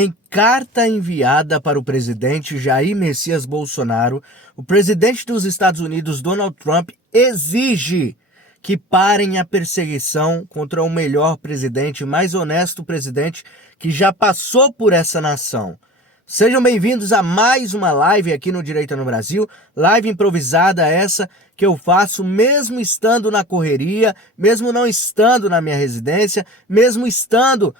Em carta enviada para o presidente Jair Messias Bolsonaro, o presidente dos Estados Unidos, Donald Trump, exige que parem a perseguição contra o melhor presidente, mais honesto presidente que já passou por essa nação. Sejam bem-vindos a mais uma live aqui no Direito no Brasil, live improvisada essa que eu faço mesmo estando na correria, mesmo não estando na minha residência, mesmo estando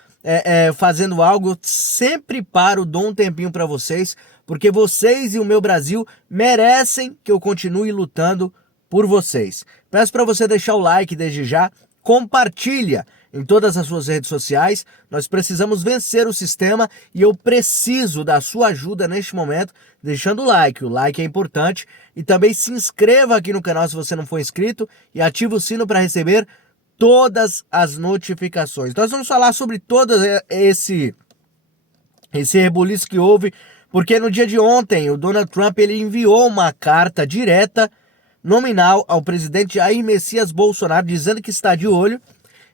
fazendo algo, eu sempre paro, dou um tempinho para vocês, porque vocês e o meu Brasil merecem que eu continue lutando por vocês. Peço para você deixar o like desde já, compartilha em todas as suas redes sociais. Nós precisamos vencer o sistema e eu preciso da sua ajuda neste momento, deixando o like é importante, e também se inscreva aqui no canal se você não for inscrito e ative o sino para receber todas as notificações. Nós vamos falar sobre todo esse rebuliço que houve, porque no dia de ontem o Donald Trump ele enviou uma carta direta, nominal, ao presidente Jair Messias Bolsonaro, dizendo que está de olho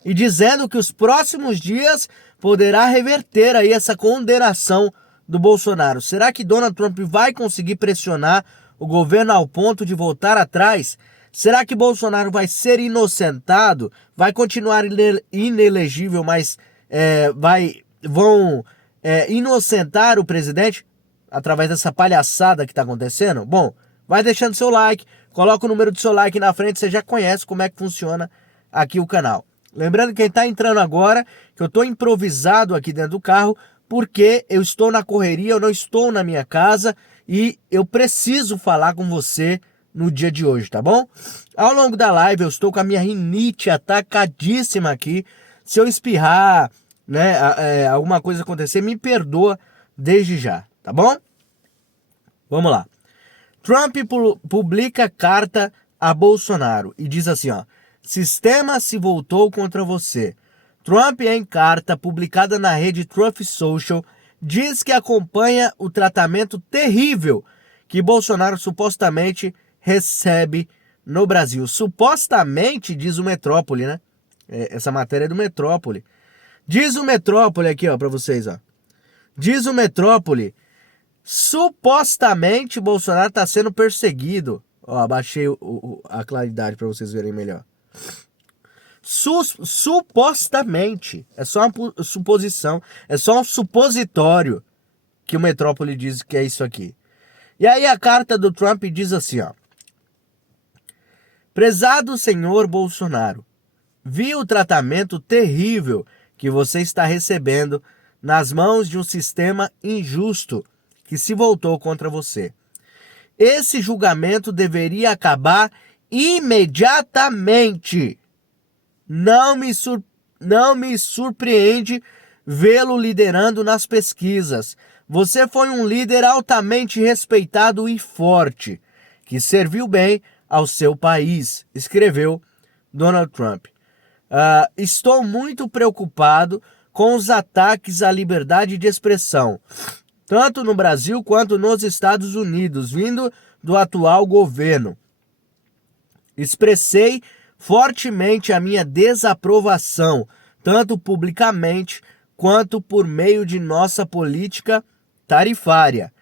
e dizendo que os próximos dias poderá reverter aí essa condenação do Bolsonaro. Será que Donald Trump vai conseguir pressionar o governo ao ponto de voltar atrás? Será que Bolsonaro vai ser inocentado? Vai continuar inelegível, mas vão inocentar o presidente através dessa palhaçada que está acontecendo? Bom, vai deixando seu like, coloca o número do seu like na frente, você já conhece como é que funciona aqui o canal. Lembrando quem está entrando agora, que eu estou improvisado aqui dentro do carro, porque eu estou na correria, eu não estou na minha casa e eu preciso falar com você no dia de hoje, tá bom? Ao longo da live eu estou com a minha rinite atacadíssima aqui. Se eu espirrar, alguma coisa acontecer, me perdoa desde já, tá bom? Vamos lá. Trump publica carta a Bolsonaro e diz assim, ó: sistema se voltou contra você. Trump, em carta publicada na rede Truth Social, diz que acompanha o tratamento terrível que Bolsonaro supostamente recebe no Brasil. Supostamente, diz o Metrópole, né? Essa matéria é do Metrópole. Diz o Metrópole aqui, ó, pra vocês, ó. Diz o Metrópole, supostamente Bolsonaro tá sendo perseguido. Ó, abaixei a claridade pra vocês verem melhor. Supostamente. É só uma suposição. É só um supositório que o Metrópole diz que é isso aqui. E aí a carta do Trump diz assim, ó: prezado senhor Bolsonaro, vi o tratamento terrível que você está recebendo nas mãos de um sistema injusto que se voltou contra você. Esse julgamento deveria acabar imediatamente. Não me surpreende vê-lo liderando nas pesquisas. Você foi um líder altamente respeitado e forte, que serviu bem ao seu país, escreveu Donald Trump. Estou muito preocupado com os ataques à liberdade de expressão, tanto no Brasil quanto nos Estados Unidos, vindo do atual governo. Expressei fortemente a minha desaprovação, tanto publicamente quanto por meio de nossa política tarifária.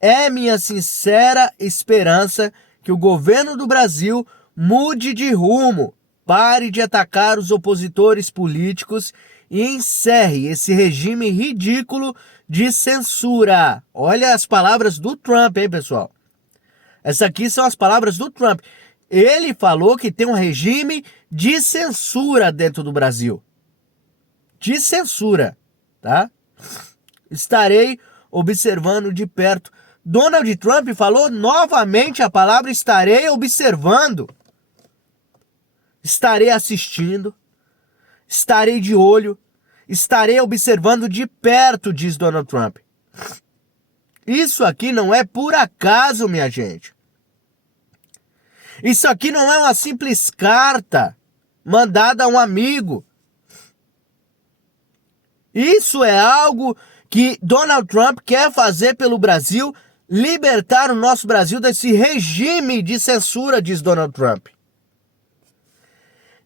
É minha sincera esperança que o governo do Brasil mude de rumo, pare de atacar os opositores políticos e encerre esse regime ridículo de censura. Olha as palavras do Trump, hein, pessoal? Essas aqui são as palavras do Trump. Ele falou que tem um regime de censura dentro do Brasil. De censura, tá? Estarei observando de perto. Donald Trump falou novamente a palavra estarei observando. Estarei assistindo. Estarei de olho. Estarei observando de perto, diz Donald Trump. Isso aqui não é por acaso, minha gente. Isso aqui não é uma simples carta mandada a um amigo. Isso é algo que Donald Trump quer fazer pelo Brasil, libertar o nosso Brasil desse regime de censura, diz Donald Trump.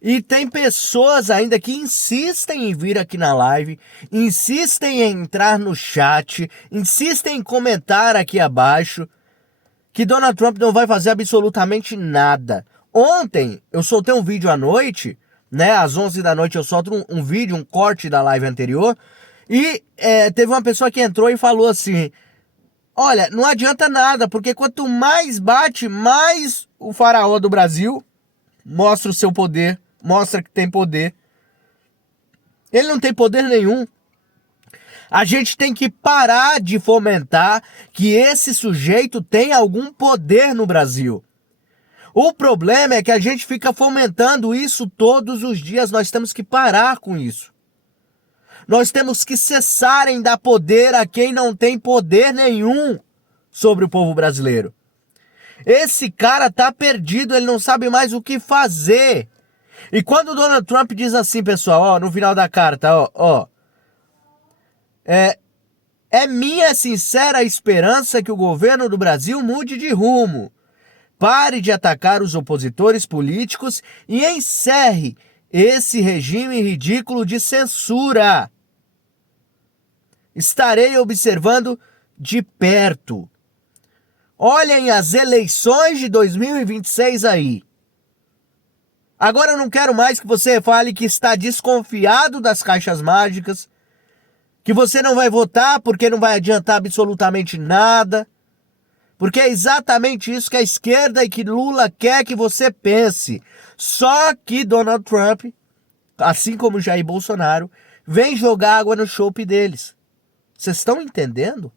E tem pessoas ainda que insistem em vir aqui na live, insistem em entrar no chat, insistem em comentar aqui abaixo que Donald Trump não vai fazer absolutamente nada. Ontem eu soltei um vídeo à noite, né? Às 11 da noite eu solto um vídeo, um corte da live anterior, e teve uma pessoa que entrou e falou assim: olha, não adianta nada, porque quanto mais bate, mais o faraó do Brasil mostra o seu poder, mostra que tem poder. Ele não tem poder nenhum. A gente tem que parar de fomentar que esse sujeito tem algum poder no Brasil. O problema é que a gente fica fomentando isso todos os dias. Nós temos que parar com isso. Nós temos que cessar em dar poder a quem não tem poder nenhum sobre o povo brasileiro. Esse cara tá perdido, ele não sabe mais o que fazer. E quando o Donald Trump diz assim, pessoal, ó, no final da carta, ó, é minha sincera esperança que o governo do Brasil mude de rumo, pare de atacar os opositores políticos e encerre esse regime ridículo de censura. Estarei observando de perto. Olhem as eleições de 2026 aí. Agora eu não quero mais que você fale que está desconfiado das caixas mágicas, que você não vai votar porque não vai adiantar absolutamente nada, porque é exatamente isso que a esquerda e que Lula quer que você pense. Só que Donald Trump, assim como Jair Bolsonaro, vem jogar água no chope deles. Vocês estão entendendo?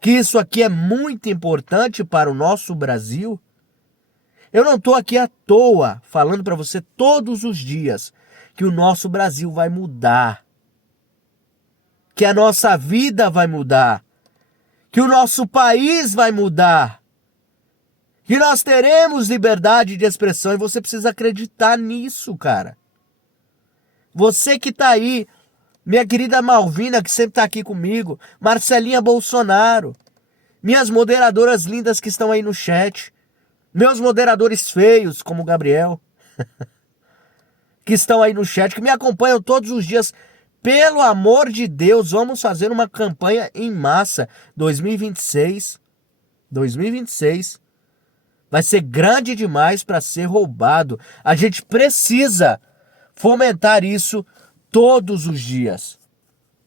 Que isso aqui é muito importante para o nosso Brasil? Eu não estou aqui à toa falando para você todos os dias que o nosso Brasil vai mudar, que a nossa vida vai mudar, que o nosso país vai mudar, que nós teremos liberdade de expressão, e você precisa acreditar nisso, cara. Você que está aí, minha querida Malvina, que sempre está aqui comigo, Marcelinha Bolsonaro, minhas moderadoras lindas que estão aí no chat, meus moderadores feios, como o Gabriel, que estão aí no chat, que me acompanham todos os dias. Pelo amor de Deus, vamos fazer uma campanha em massa. 2026 vai ser grande demais para ser roubado. A gente precisa fomentar isso todos os dias.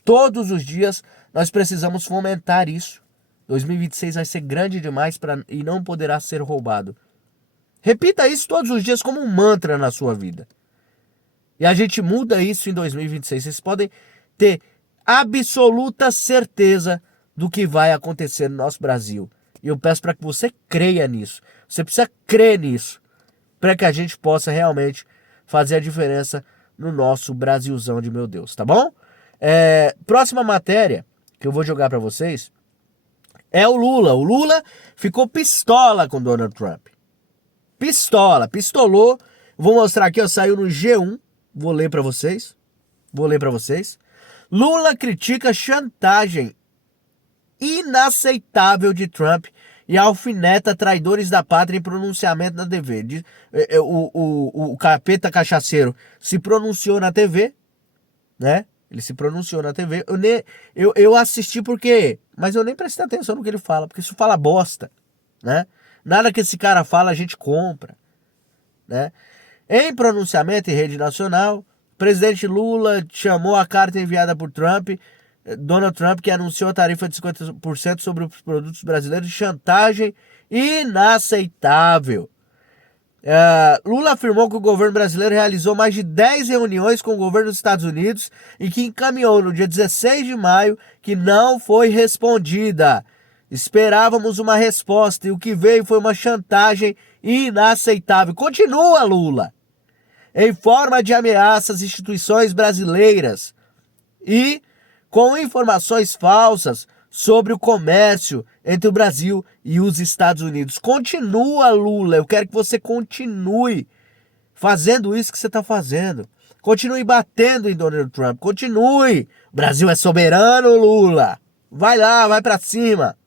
Todos os dias nós precisamos fomentar isso. 2026 vai ser grande demais e não poderá ser roubado. Repita isso todos os dias como um mantra na sua vida. E a gente muda isso em 2026. Vocês podem ter absoluta certeza do que vai acontecer no nosso Brasil. E eu peço para que você creia nisso. Você precisa crer nisso, para que a gente possa realmente fazer a diferença no nosso Brasilzão de meu Deus, tá bom? Próxima matéria que eu vou jogar para vocês é o Lula. O Lula ficou pistola com Donald Trump. Pistolou. Vou mostrar aqui, ó, saiu no G1. Vou ler para vocês. Lula critica chantagem inaceitável de Trump e alfineta traidores da pátria em pronunciamento na TV. O capeta cachaceiro se pronunciou na TV, né? Ele se pronunciou na TV. Eu assisti porque... Mas eu nem prestei atenção no que ele fala, porque isso fala bosta, né? Nada que esse cara fala a gente compra, né? Em pronunciamento em rede nacional, o presidente Lula chamou a carta enviada por Donald Trump, que anunciou a tarifa de 50% sobre os produtos brasileiros de chantagem inaceitável. Lula afirmou que o governo brasileiro realizou mais de 10 reuniões com o governo dos Estados Unidos e que encaminhou no dia 16 de maio que não foi respondida. Esperávamos uma resposta e o que veio foi uma chantagem inaceitável. Continua, Lula, em forma de ameaças às instituições brasileiras e com informações falsas sobre o comércio entre o Brasil e os Estados Unidos. Continua, Lula, eu quero que você continue fazendo isso que você está fazendo. Continue batendo em Donald Trump, continue. O Brasil é soberano, Lula. Vai lá, vai para cima.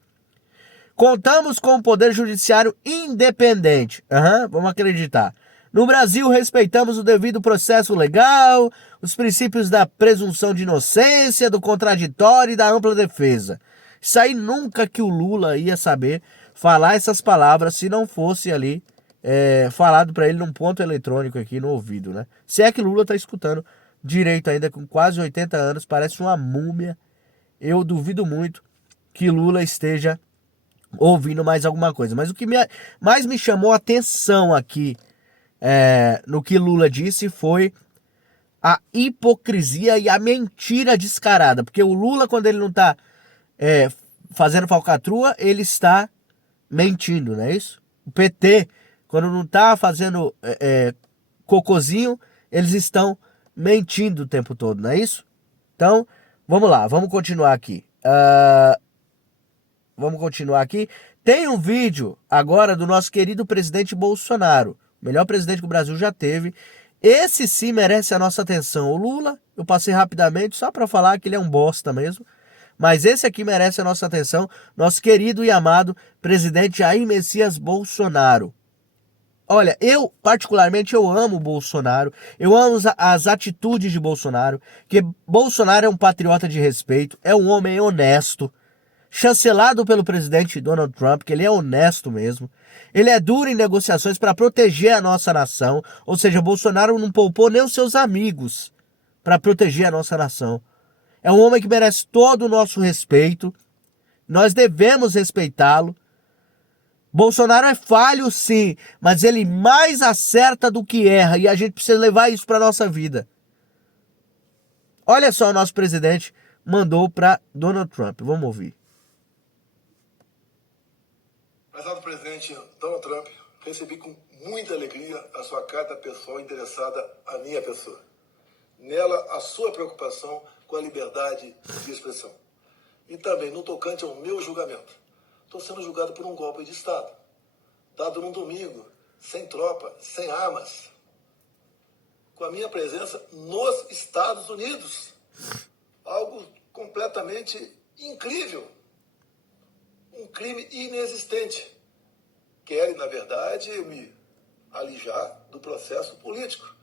Contamos com um poder judiciário independente. Vamos acreditar. No Brasil, respeitamos o devido processo legal, os princípios da presunção de inocência, do contraditório e da ampla defesa. Isso aí nunca que o Lula ia saber falar essas palavras se não fosse ali falado para ele num ponto eletrônico aqui no ouvido, né? Se é que Lula tá escutando direito ainda com quase 80 anos, parece uma múmia. Eu duvido muito que Lula esteja ouvindo mais alguma coisa. Mas o que mais me chamou a atenção aqui no que Lula disse foi a hipocrisia e a mentira descarada. Porque o Lula, quando ele não tá fazendo falcatrua, ele está mentindo, não é isso? O PT, quando não tá fazendo cocôzinho, eles estão mentindo o tempo todo, não é isso? Então, vamos lá, vamos continuar aqui. Tem um vídeo agora do nosso querido presidente Bolsonaro, o melhor presidente que o Brasil já teve. Esse sim merece a nossa atenção. O Lula, eu passei rapidamente só para falar que ele é um bosta mesmo. Mas esse aqui merece a nossa atenção, nosso querido e amado presidente Jair Messias Bolsonaro. Olha, eu particularmente amo o Bolsonaro, eu amo as atitudes de Bolsonaro, que Bolsonaro é um patriota de respeito, é um homem honesto, chancelado pelo presidente Donald Trump, que ele é honesto mesmo. Ele é duro em negociações para proteger a nossa nação, ou seja, Bolsonaro não poupou nem os seus amigos para proteger a nossa nação. É um homem que merece todo o nosso respeito, nós devemos respeitá-lo. Bolsonaro é falho sim, mas ele mais acerta do que erra e a gente precisa levar isso para nossa vida. Olha só, o nosso presidente mandou para Donald Trump, vamos ouvir. Prezado presidente Donald Trump, recebi com muita alegria a sua carta pessoal endereçada à minha pessoa. Nela, a sua preocupação com a liberdade de expressão. E também no tocante ao meu julgamento. Estou sendo julgado por um golpe de Estado, dado num domingo, sem tropa, sem armas, com a minha presença nos Estados Unidos. Algo completamente incrível. Um crime inexistente. Querem, na verdade, me alijar do processo político.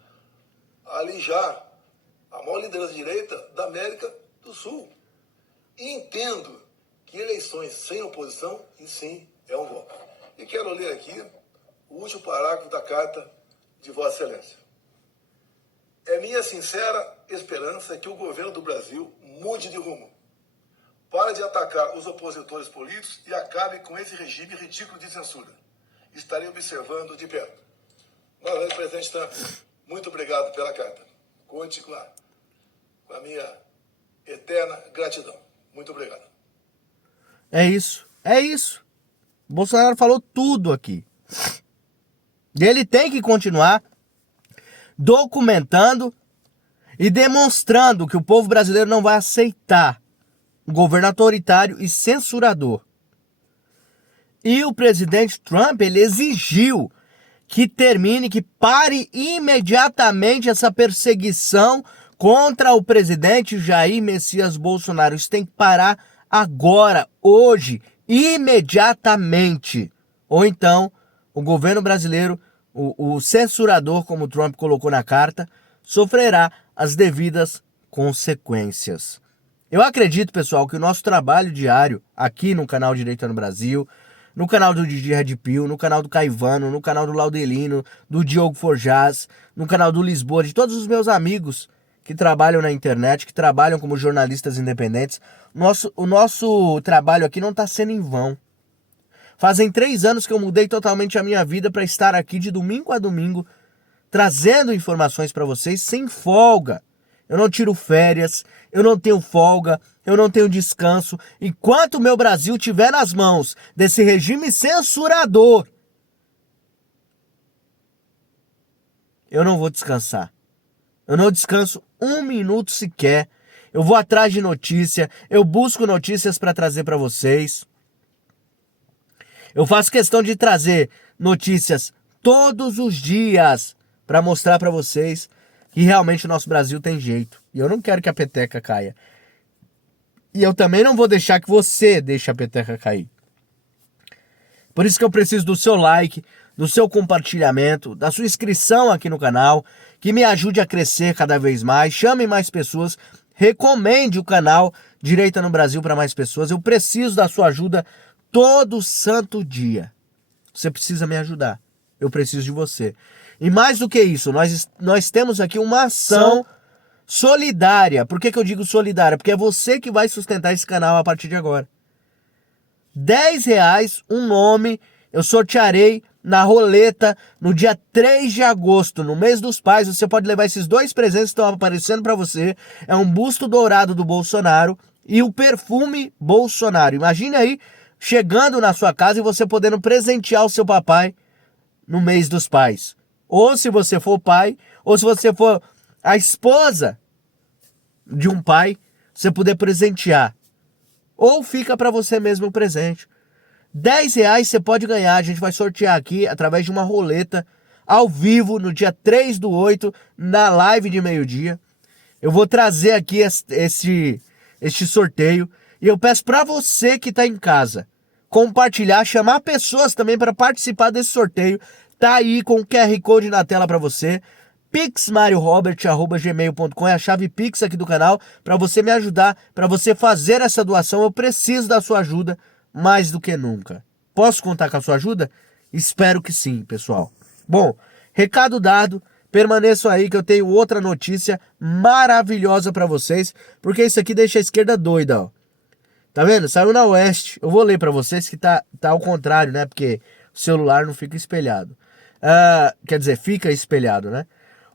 Alijar a maior liderança de direita da América do Sul. E entendo que eleições sem oposição, e sim, é um golpe. E quero ler aqui o último parágrafo da carta de Vossa Excelência. É minha sincera esperança que o governo do Brasil mude de rumo. Pare de atacar os opositores políticos e acabe com esse regime ridículo de censura. Estarei observando de perto. Novamente, presidente Trump, muito obrigado pela carta. Conte com a minha eterna gratidão. Muito obrigado. É isso. Bolsonaro falou tudo aqui. E ele tem que continuar documentando e demonstrando que o povo brasileiro não vai aceitar um governo autoritário e censurador. E o presidente Trump, ele exigiu que termine, que pare imediatamente essa perseguição contra o presidente Jair Messias Bolsonaro. Isso tem que parar agora, hoje, imediatamente. Ou então, o governo brasileiro, o censurador, como o Trump colocou na carta, sofrerá as devidas consequências. Eu acredito, pessoal, que o nosso trabalho diário aqui no canal Direito no Brasil, no canal do Didi Red Pill, no canal do Caivano, no canal do Laudelino, do Diogo Forjaz, no canal do Lisboa, de todos os meus amigos que trabalham na internet, que trabalham como jornalistas independentes, o nosso trabalho aqui não está sendo em vão. Fazem 3 anos que eu mudei totalmente a minha vida para estar aqui de domingo a domingo, trazendo informações para vocês sem folga. Eu não tiro férias, eu não tenho folga, eu não tenho descanso. Enquanto o meu Brasil estiver nas mãos desse regime censurador, eu não vou descansar. Eu não descanso 1 minuto sequer. Eu vou atrás de notícia, eu busco notícias para trazer para vocês. Eu faço questão de trazer notícias todos os dias para mostrar para vocês que realmente o nosso Brasil tem jeito. E eu não quero que a peteca caia. E eu também não vou deixar que você deixe a peteca cair. Por isso que eu preciso do seu like, do seu compartilhamento, da sua inscrição aqui no canal, que me ajude a crescer cada vez mais, chame mais pessoas, recomende o canal Direita no Brasil para mais pessoas. Eu preciso da sua ajuda todo santo dia. Você precisa me ajudar. Eu preciso de você. E mais do que isso, nós temos aqui uma ação solidária. Por que eu digo solidária? Porque é você que vai sustentar esse canal a partir de agora. R$10, um nome, eu sortearei na roleta no dia 3 de agosto, no mês dos pais. Você pode levar esses 2 presentes que estão aparecendo para você. É um busto dourado do Bolsonaro e o perfume Bolsonaro. Imagine aí, chegando na sua casa e você podendo presentear o seu papai no mês dos pais. Ou se você for pai, ou se você for a esposa de um pai, você puder presentear. Ou fica para você mesmo o presente. R$10 você pode ganhar, a gente vai sortear aqui através de uma roleta, ao vivo, no dia 3/8, na live de meio-dia. Eu vou trazer aqui este sorteio, e eu peço para você que está em casa, compartilhar, chamar pessoas também para participar desse sorteio. Tá aí com o QR Code na tela para você. pixmariorobert@gmail.com é a chave Pix aqui do canal para você me ajudar, para você fazer essa doação. Eu preciso da sua ajuda mais do que nunca. Posso contar com a sua ajuda? Espero que sim, pessoal. Bom, recado dado. Permaneçam aí que eu tenho outra notícia maravilhosa para vocês, porque isso aqui deixa a esquerda doida, ó. Tá vendo? Saiu na Oeste. Eu vou ler para vocês que tá ao contrário, né? Porque o celular não fica espelhado. Quer dizer, fica espelhado, né?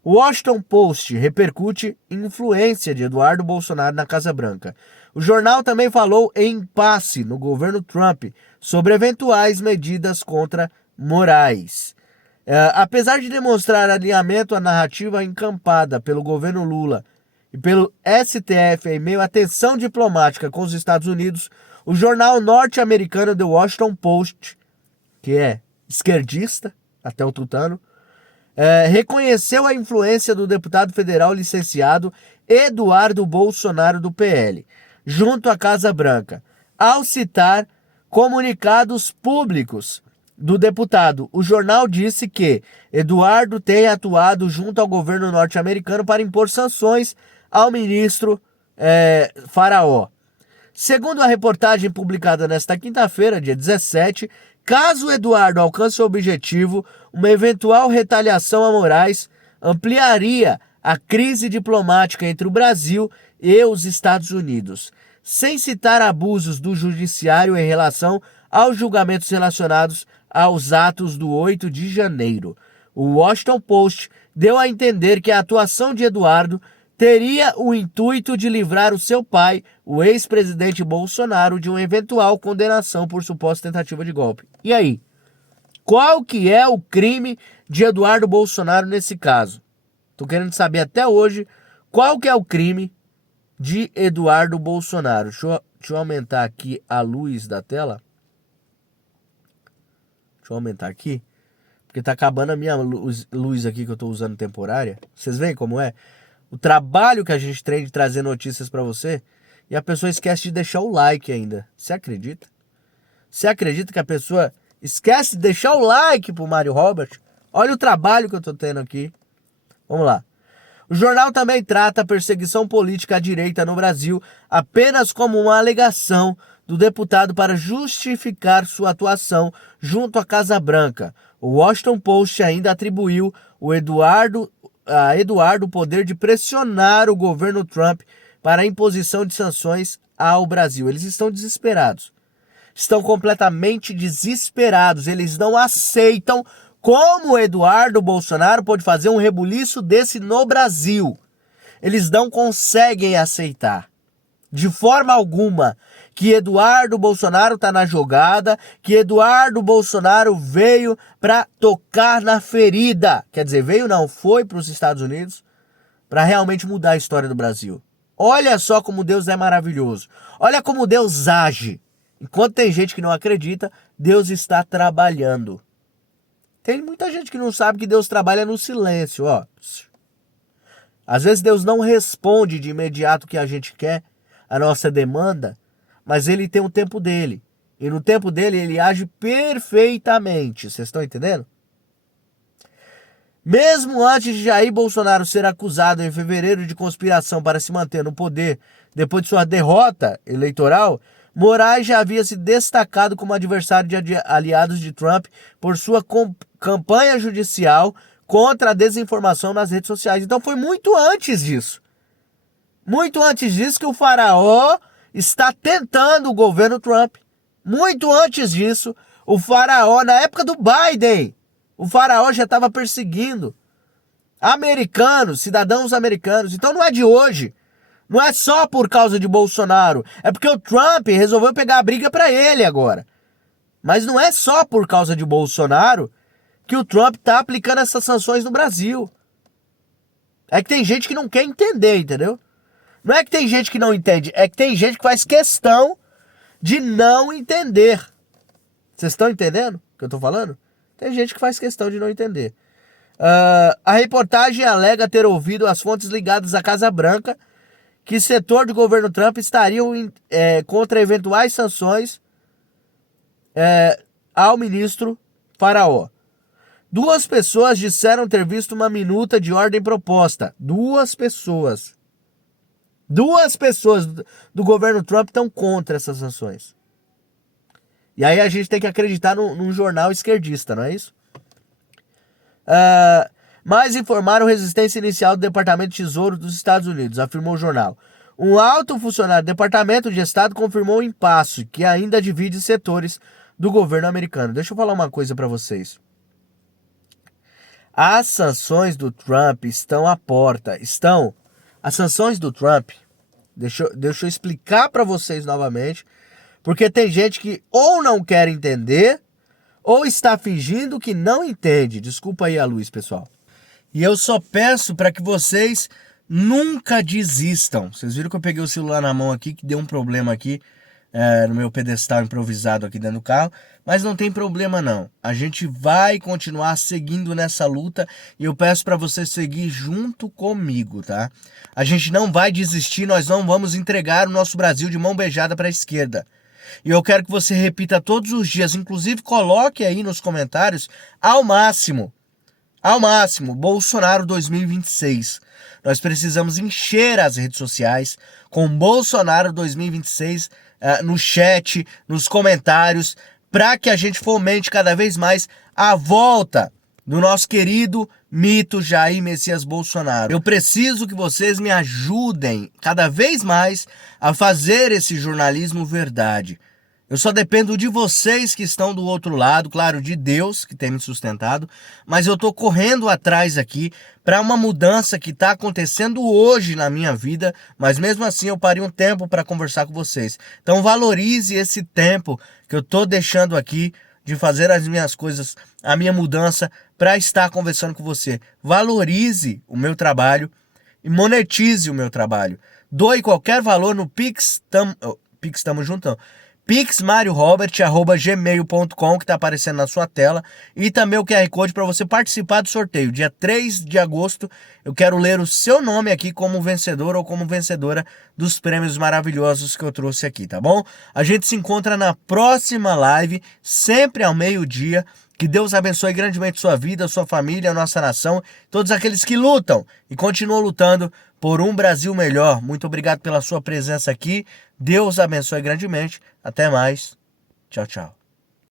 O Washington Post repercute influência de Eduardo Bolsonaro na Casa Branca. O jornal também falou em impasse no governo Trump sobre eventuais medidas contra Moraes. Apesar de demonstrar alinhamento à narrativa encampada pelo governo Lula e pelo STF em meio à tensão diplomática com os Estados Unidos, o jornal norte-americano The Washington Post, que é esquerdista, até o tutano, reconheceu a influência do deputado federal licenciado Eduardo Bolsonaro do PL, junto à Casa Branca, ao citar comunicados públicos do deputado. O jornal disse que Eduardo tem atuado junto ao governo norte-americano para impor sanções ao ministro Faraó. Segundo a reportagem publicada nesta quinta-feira, dia 17, caso Eduardo alcance o objetivo, uma eventual retaliação a Moraes ampliaria a crise diplomática entre o Brasil e os Estados Unidos, sem citar abusos do judiciário em relação aos julgamentos relacionados aos atos do 8 de janeiro. O Washington Post deu a entender que a atuação de Eduardo teria o intuito de livrar o seu pai, o ex-presidente Bolsonaro, de uma eventual condenação por suposta tentativa de golpe. E aí? Qual que é o crime de Eduardo Bolsonaro nesse caso? Tô querendo saber até hoje qual que é o crime de Eduardo Bolsonaro. Deixa eu aumentar aqui a luz da tela. Deixa eu aumentar aqui, porque tá acabando a minha luz aqui que eu tô usando temporária. Vocês veem como é? O trabalho que a gente tem de trazer notícias para você, e a pessoa esquece de deixar o like ainda. Você acredita? Você acredita que a pessoa esquece de deixar o like pro Mário Robert? Olha o trabalho que eu tô tendo aqui. Vamos lá. O jornal também trata a perseguição política à direita no Brasil apenas como uma alegação do deputado para justificar sua atuação junto à Casa Branca. O Washington Post ainda atribuiu a Eduardo o poder de pressionar o governo Trump para a imposição de sanções ao Brasil. Eles estão desesperados. Estão completamente desesperados. Eles não aceitam como Eduardo Bolsonaro pode fazer um rebuliço desse no Brasil. Eles não conseguem aceitar, de forma alguma, que Eduardo Bolsonaro está na jogada, que Eduardo Bolsonaro veio para tocar na ferida. Quer dizer, veio não, foi para os Estados Unidos para realmente mudar a história do Brasil. Olha só como Deus é maravilhoso. Olha como Deus age. Enquanto tem gente que não acredita, Deus está trabalhando. Tem muita gente que não sabe que Deus trabalha no silêncio, ó. Às vezes Deus não responde de imediato o que a gente quer, a nossa demanda, mas Ele tem o tempo dele. E no tempo dele, ele age perfeitamente. Vocês estão entendendo? Mesmo antes de Jair Bolsonaro ser acusado em fevereiro de conspiração para se manter no poder depois de sua derrota eleitoral, Moraes já havia se destacado como adversário de aliados de Trump por sua campanha judicial contra a desinformação nas redes sociais. Então foi muito antes disso. Muito antes disso que o faraó está tentando o governo Trump. Muito antes disso, o faraó, na época do Biden, o faraó já estava perseguindo americanos, cidadãos americanos. Então não é de hoje. Não é só por causa de Bolsonaro. É porque o Trump resolveu pegar a briga para ele agora. Mas não é só por causa de Bolsonaro que o Trump está aplicando essas sanções no Brasil. É que tem gente que não quer entender, entendeu? Não é que tem gente que não entende, é que tem gente que faz questão de não entender. Vocês estão entendendo o que eu tô falando? Tem gente que faz questão de não entender. A reportagem alega ter ouvido as fontes ligadas à Casa Branca que setor do governo Trump estariam contra eventuais sanções ao ministro Faraó. 2 pessoas disseram ter visto uma minuta de ordem proposta. 2 pessoas. 2 pessoas do governo Trump estão contra essas sanções. E aí a gente tem que acreditar num jornal esquerdista, não é isso? Mas informaram resistência inicial do Departamento de Tesouro dos Estados Unidos, afirmou o jornal. Um alto funcionário do Departamento de Estado confirmou o impasse, que ainda divide setores do governo americano. Deixa eu falar uma coisa para vocês. As sanções do Trump estão à porta. As sanções do Trump, deixa eu explicar para vocês novamente, porque tem gente que ou não quer entender, ou está fingindo que não entende. Desculpa aí a luz, pessoal. E eu só peço para que vocês nunca desistam. Vocês viram que eu peguei o celular na mão aqui, que deu um problema aqui no meu pedestal improvisado aqui dentro do carro, mas não tem problema não. A gente vai continuar seguindo nessa luta e eu peço para você seguir junto comigo, tá? A gente não vai desistir, nós não vamos entregar o nosso Brasil de mão beijada para a esquerda. E eu quero que você repita todos os dias, inclusive coloque aí nos comentários ao máximo, Bolsonaro 2026. Nós precisamos encher as redes sociais com Bolsonaro 2026 no chat, nos comentários, para que a gente fomente cada vez mais a volta do nosso querido mito Jair Messias Bolsonaro. Eu preciso que vocês me ajudem cada vez mais a fazer esse jornalismo verdade. Eu só dependo de vocês que estão do outro lado, claro, de Deus que tem me sustentado, mas eu estou correndo atrás aqui para uma mudança que está acontecendo hoje na minha vida, mas mesmo assim eu parei um tempo para conversar com vocês. Então valorize esse tempo que eu estou deixando aqui de fazer as minhas coisas, a minha mudança, para estar conversando com você. Valorize o meu trabalho e monetize o meu trabalho. Doe qualquer valor no Pix, tamo juntão. pixmariorobert@gmail.com, que está aparecendo na sua tela, e também o QR Code para você participar do sorteio. Dia 3 de agosto eu quero ler o seu nome aqui como vencedor ou como vencedora dos prêmios maravilhosos que eu trouxe aqui, tá bom? A gente se encontra na próxima live, sempre ao meio-dia. Que Deus abençoe grandemente sua vida, sua família, a nossa nação, todos aqueles que lutam e continuam lutando por um Brasil melhor. Muito obrigado pela sua presença aqui. Deus abençoe grandemente. Até mais. Tchau, tchau.